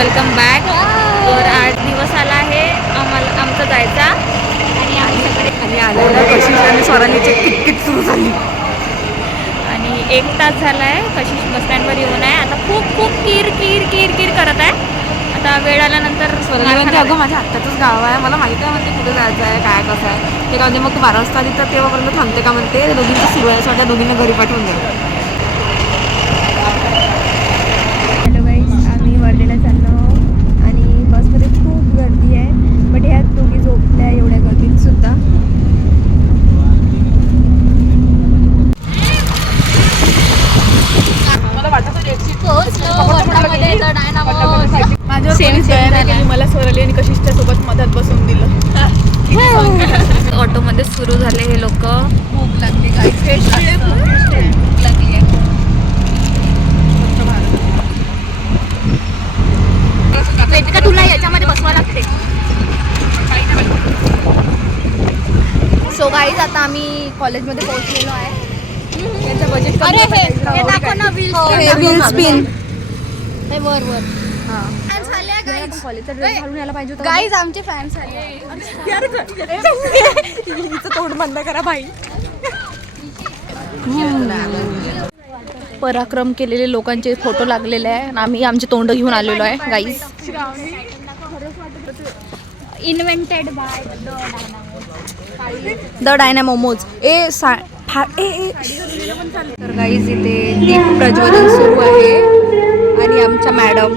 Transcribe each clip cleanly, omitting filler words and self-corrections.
Welcome back. तर 8 दिवस आला आहे आमचा जायचा आणि आम्ही सगळे आणि आलेला कशिश आणि स्वरालीची किटकिट सुरू झाली आणि 1 तास झाला आहे. कशिश बसस्टँडवर येऊन आहे. आता खूप खूप कीर कीर कीर कीर करत आहे. आता वेळ आल्यानंतर स्वराली म्हणते अगं माझ्या आत्ताचंच गाव आहे, मला माहिती आहे म्हणते कुठे जायचं आहे काय कसं आहे ते. का म्हणजे मग 12 वाजता आली तर तेव्हापर्यंत थांबते का म्हणते. दोघींचं सुरू आहे, वाटतं दोघींना घरी पाठवून द्या. हॅलो गाईज, आम्ही वर्धेला चाललो आणि बसमध्ये खूप गर्दी आहे. बट ह्या दोघी झोपल्या एवढ्या गर्दीत सुद्धा. मला स्वराली आणि कशिशच्या सोबत मदत बसून दिलं. ऑटोमध्ये सुरू झाले हे लोक. भूक लागली गाईस, भूक लागली आहे. वेदिका तुला याच्यामध्ये बसवा लागते. सो गाईज, आता आम्ही कॉलेजमध्ये पोहोचलेलो आहे. त्यांचं बजेट अरे हे दाखव ना व्हील स्पिन. हे वर वर कॉलेजचा ड्रेस घालून यायला पाहिजे होता. गाईज आमचे फॅन्स आले. हिचं तोंड बंद करा भाई. पराक्रम केलेले लोकांचे फोटो लागलेले आहे आणि आम्ही आमचे तोंड घेऊन आलेलो आहे guys. Invented by the Dynamomos. तर गाईज इथे दीप प्रज्वलन सुरू आहे आणि आमच्या मॅडम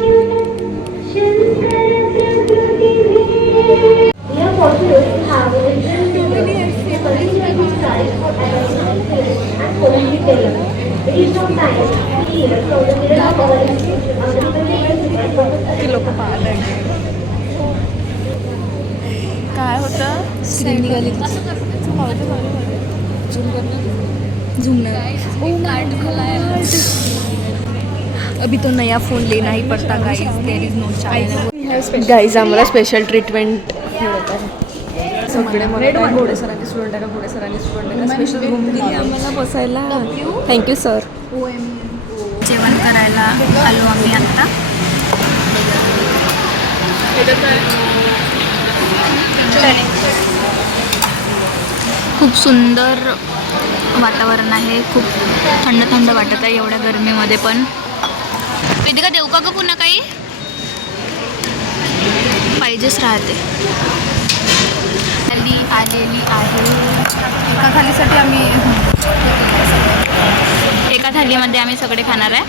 लोक पाहत काय होतं. स्क्रीन निघाली. अभी तो नया फोन लेना ही पड़ता guys. There is no charge. Guys आम्हाला स्पेशल ट्रीटमेंट मिळत आहे. सगळे मला घोडे सरांनी स्टुडंट आहे का, घोडे सरांनी स्टुडंट आहे का, स्पेशल रूम दिली आम्हाला बसायला. Thank you sir. जेवण करायला आलो आम्ही आता. खूप सुंदर वातावरण आहे. खूप थंड थंड वाटत आहे एवढ्या गरमीमध्ये पण. वेदिका देऊ का ग पुन्हा काही पाहिजेच राहते. आलेली आहे. एका थालीसाठी आम्ही एका थालीमध्ये आम्ही सगळे खाणार आहे.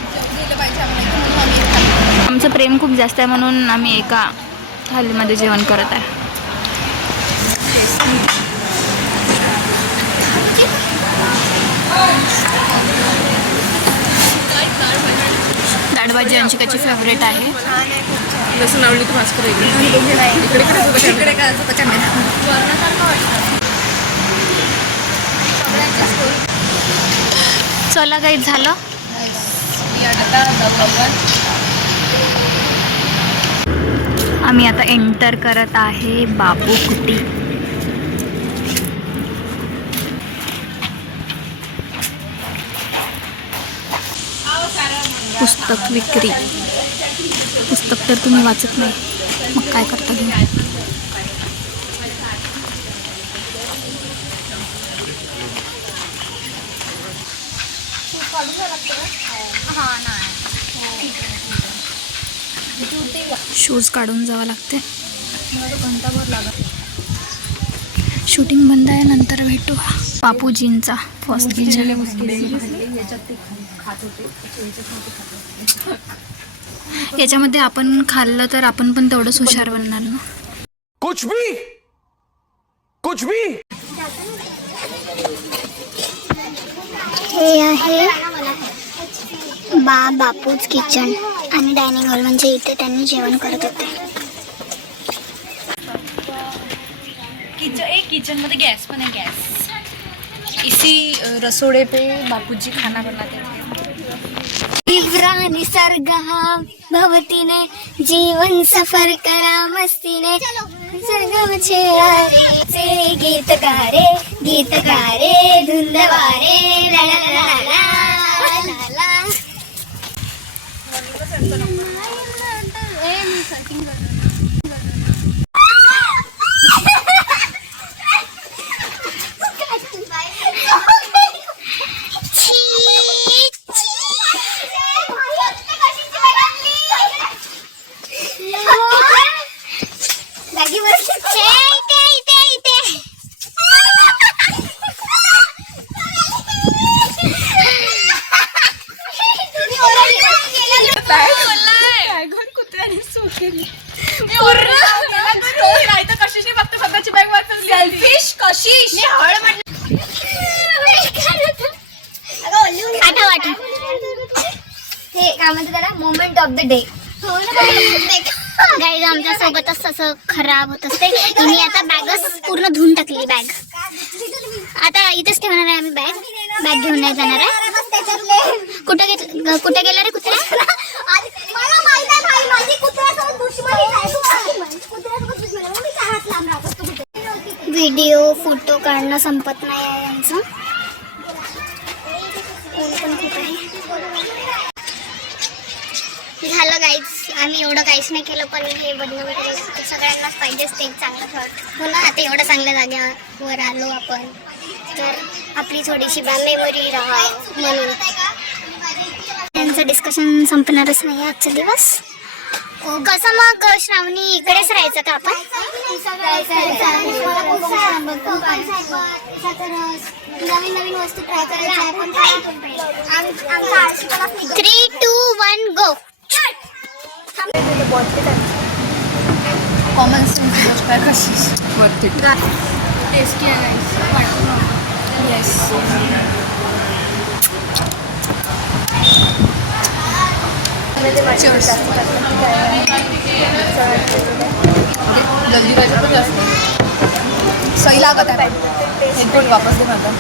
आमचं प्रेम खूप जास्त आहे म्हणून आम्ही एका थालीमध्ये जेवण करत आहे. डाळभाजी अंशिकाची फेवरेट आहे. लसूण आवडली तर मास्क चला काही झालं. आम्ही आता एंटर करत आहे बापू कुटी. पुस्तक विक्री. पुस्तक तर तुम्ही वाचत नाही, मग काय करता घेऊन. शूज काढून जावं लागते. शूटिंग बंद आहे, नंतर भेटू. बापूजींचा फर्स्ट किचन. याच्यामध्ये आपण खाल्लं तर आपण पण तेवढंच हुशार बनणार ना. कुछ भी हे आहे बापूज किचन आणि डायनिंग हॉल. म्हणजे इथे त्यांनी जेवण करत होते. किचन मध्ये गॅस पण आहे. गॅस इसी रसोड़े पे बापूजी खाना बनाते हैं. तीव्र निसर्ग भवतीने जीवन सफर करा मस्तीने. निसर्ग छेड़े गीत गारे धुंदवारे ला ला ला ला ला ला. Moment of the day. Guys आमच्या सोबतच असं खराब होत असते. मी आता बॅगच पूर्ण धुवून टाकली. बॅग आता इथेच ठेवणार आहे आम्ही. बॅग घेऊन नाही जाणार आहे. कुठे गेला रे कुत्रा? व्हिडिओ फोटो काढणं संपत नाही आहे यांचं. पण खूप आहे. झालं गाईज, आम्ही एवढं काहीच नाही केलं पण हे बनवून सगळ्यांनाच पाहिजेच ते चांगलं ठेवत हो ना. आता एवढं चांगल्या जागेवर आलो आपण तर आपली थोडीशी मेमरी राहा म्हणून. त्यांचं डिस्कशन संपणारच नाही आजचा दिवस. कसं मग श्रावणी इकडेच राहायचं का आपण? 3, 2, 1 गो. कॉमन सेन्स गोष्ट आहे कशी वरती टेस्टी आहे. येस जल्दी पाहिजे पण जास्त सही लागत आहे. एक गोट वापस दे माझा.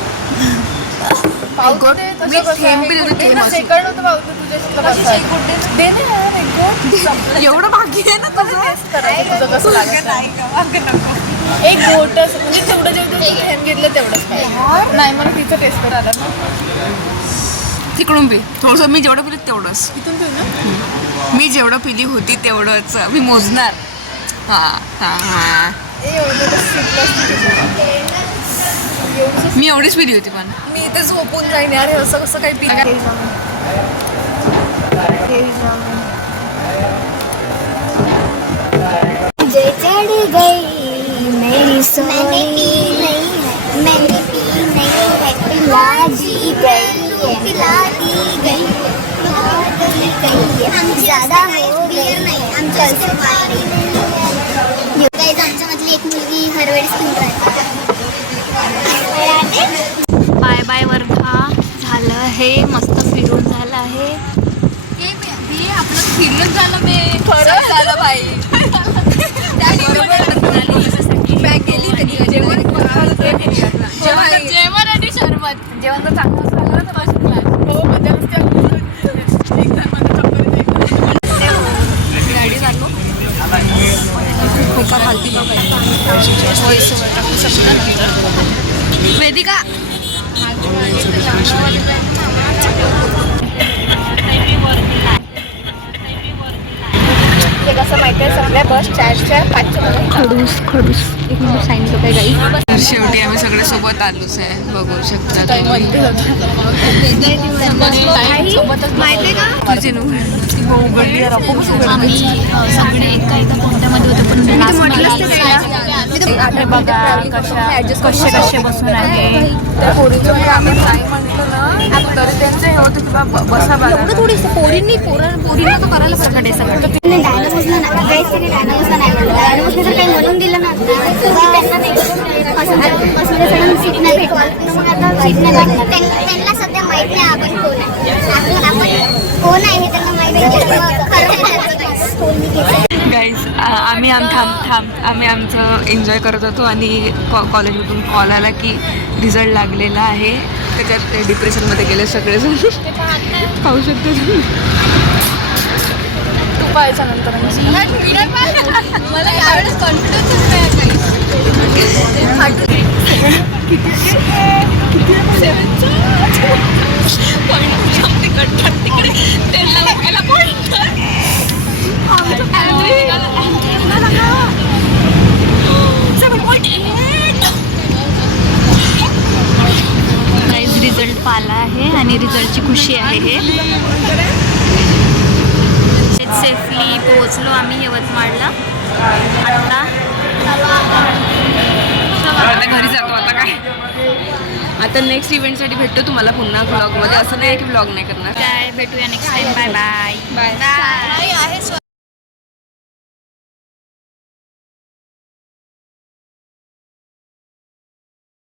मी थेंब बी देतो. थेंब सेकंड होतं पावतो तुझ्याशी दे ना यार एक गोट. एवढं बाकी आहे ना तुझं. तुझं कसं लागत एक गोटच म्हणजे तेवढं जेवढं थेंब घेतलं तेवढंच नाही. मला तिचं टेस्ट आला ना. तिकडून पी थोडंसं. मी जेवढं पिली तेवढंच इथून पिऊ ना. मी जेवढं पिली होती तेवढंच मी मोजणार. हां हां हां मी एवढीच पिली होती पण मी इथे झोपून जाईन यार. असं कसं काही पिलं. जे चढ़ गई मेरी सोनी मैंने पी नहीं है पिला दी गई हम ज़्यादा हो गए हम कल से आमच्यामधली एक मुलगी हर वेळेस बाय बाय वर्धा. झालं आहे मस्त फिरून झालं आहे. आपलं फिरणंच झालं. मी खरंच झालं भाई. बॅग गेली तरी जेवण आणि शरबत. जेवण तर चांगलं झालं तर माझी हो मजा नसते. गाडी चालू एका खालती वेदिका. हे कसं माहिती आहे सगळ्या बस 4:05 खडूस एक मिनिट सांगितलं काय गाई. शेवटी आम्ही सगळे सोबत आलोच आहे. बघू शकता आम्ही सगळे एका कोणत्यामध्ये होतो पण कसे बसून आहे. तरी त्यांचं हे होतं की बसा बघा थोडीसं पोरींनी तो करायला सगळे सगळं काही म्हणून दिलं ना त्यांना सध्या माहित नाही आपण कोण आहे. आपण कोण आहे हे त्यांना माहिती. गाईज आम्ही आमचं एन्जॉय करत होतो आणि कॉलेजमधून कॉल आला की रिझल्ट लागलेला आहे. त्याच्यात ते डिप्रेशनमध्ये गेले सगळेजण. पाहू शकतो तू पाहायच्या नंतर मला यावेळेस कॉन्फिडन्सच नाही काही. स्टॉप आला आहे आणि रिझल्टची खुशी आहे हे. सेफली पोहोचलो आम्ही यवतमाळला. आता घरी जातो. आता काय, आता नेक्स्ट इव्हेंटसाठी भेटतो तुम्हाला पुन्हा ब्लॉगमध्ये. असं नाही की ब्लॉग नाही करणार. काय भेटूया next time. Bye bye. Bye. नाही आहे